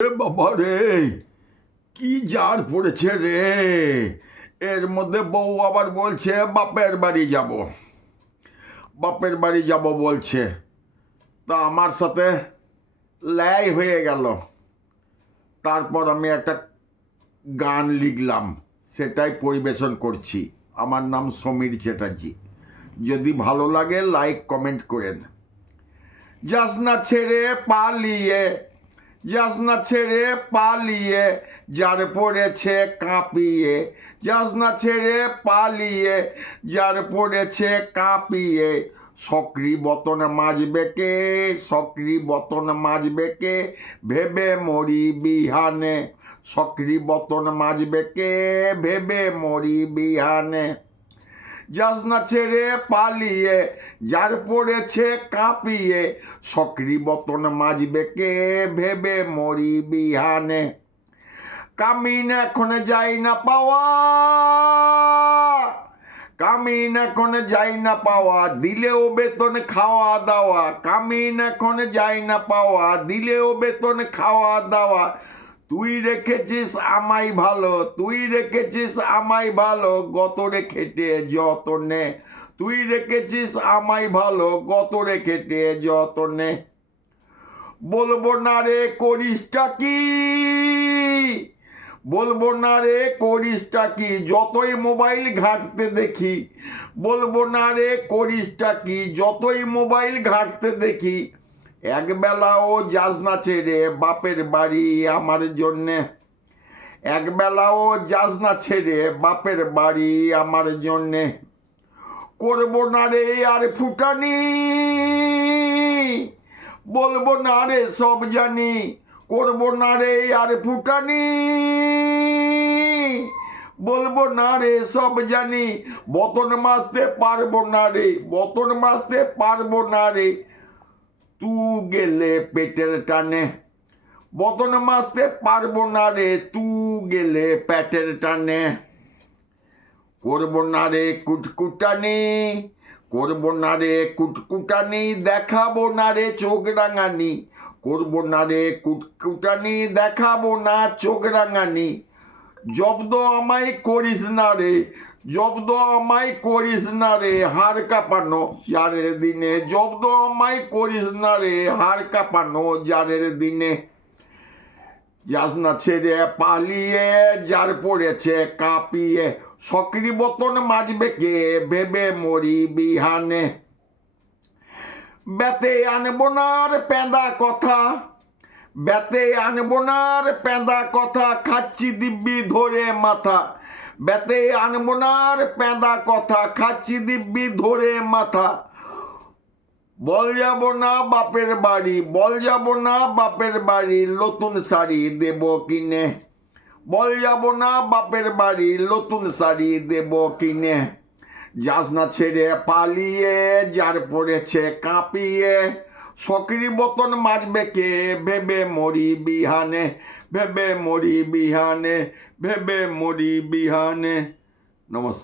বাবা রে, কি জার পড়েছে রে। এর মধ্যে বউ আবার বলছে বাপের বাড়ি যাব, বাপের বাড়ি যাব বলছে। তা আমার সাথে লাই হয়ে গেল। তারপর আমি একটা গান লিখলাম, সেটাই পরিবেশন করছি। আমার নাম সমীর চ্যাটার্জি। যদি ভালো লাগে লাইক কমেন্ট করেন। যাস না ছেড়ে পালিয়ে, যাস না ছেড়ে পালিয়ে, যার পড়েছে কাঁপিয়ে। যাস না ছেড়ে পালিয়ে, যার পড়েছে কাঁপিয়ে। সকরি বতন মাজবে কে, সকরি বতন মাজবে কে, ভেবে মরি বিহানে। সকরি বতন মাজবে কে, ভেবে মরি বিহানে। যাস না ছেড়ে পালিয়ে, যার পড়েছে কাঁপিয়ে। সকরি বতন মাজবে কে, ভেবে মরি বিহানে। কামিন এখন যাই না পাওয়া, কামিন এখন যাই না পাওয়া, দিলেও বেতন খাওয়া দাওয়া। কামিন এখন যাই না পাওয়া, দিলেও বেতন খাওয়া দাওয়া। তুই রেখেছিস আমায় ভালো, তুই রেখেছিস আমায় ভালো, গতরে খেটে যতনে। তুই রেখেছিস আমায় ভালো, গতরে খেটে যতনে। বলবো না রে করিসটা কি, বলবো না রে করিসটা কি, যতই মোবাইল ঘাঁটতে দেখি। বলবো না রে করিসটা কি, যতই মোবাইল ঘাঁটতে দেখি। একবেলাও যাস না ছেড়ে বাপের বাড়ি আমার জন্যে। একবেলাও যাস না ছেড়ে বাপের বাড়ি আমার জন্যে। করবো না রে আর ফুটানি, বলবো না রে সব জানি। করবো না রে আর ফুটানি, বলবো না রে সব জানি। বতন মাজতে পারবো না রে, বতন মাজতে পারবো না রে, তু গেলে পেটের টানে। বতন মাজতে পারবো না রে, তু গেলে পেটের টানে। করবো না রে কুটকুটানি, করবো না রে কুটকুটানি, দেখাবো না রে চোখ রাঙানি। করবো না রে কুটকুটানি, দেখাবো না চোখ রাঙানি। জব্দ আমায় করিস না রে, জব্দ আমায় করিস না রে, হাড় কাঁপানো জারের দিনে। জব্দ আমায় করিস না রে, হাড় কাঁপানো জারের দিনে। যাস না ছেড়ে পালিয়ে, যার পড়েছে কাঁপিয়ে। সকরি বতন মাজবে কে, ভেবে মরি বিহানে। বেতে আনবো না আর পেঁদা কথা, বেতে আনবো না আর পেঁদা কথা, খাচ্ছি দিব্যি ধরে মাথা। বেতে আনবো না আর পেঁদা কথা, খাচ্ছি দিব্যি ধরে মাথা। বল যাব না বাপের বাড়ি, বল যাব না বাপের বাড়ি, নতুন শাড়ি দেব কিনে। বল যাব না বাপের বাড়ি, নতুন শাড়ি দেব কিনে। যাস না ছেড়ে পালিয়ে, যার পড়েছে কাঁপিয়ে। সকরি বতন মাজবে কে, ভেবে মরি বিহানে। ভেবে মরি বিহানে, ভেবে মরি বিহানে। নমস্কার।